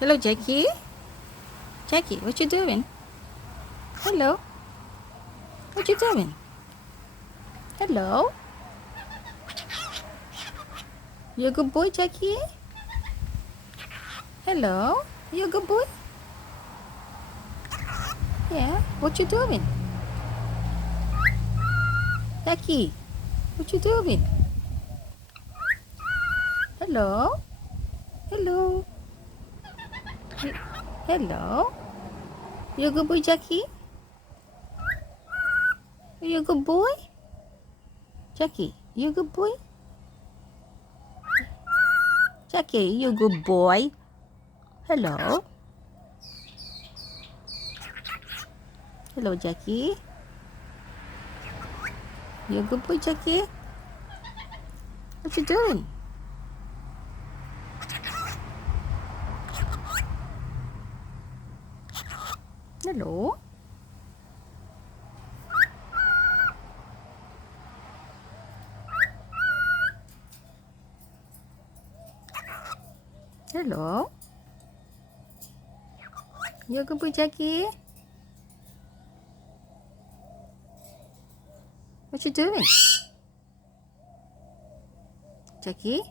Hello, Jackie. Jackie, what you doing? Hello. What you doing? Hello. You a good boy, Jackie? Hello. You a good boy? Yeah. What you doing? Jackie, what you doing? Hello. Hello. Hello. You a good boy, Jackie? You a good boy? Jackie, you a good boy? Jackie, you a good boy? Hello. Hello, Jackie. You a good boy, Jackie? What you doing? Hello. Hello. You a good boy, Jackie? What you doing? Jackie?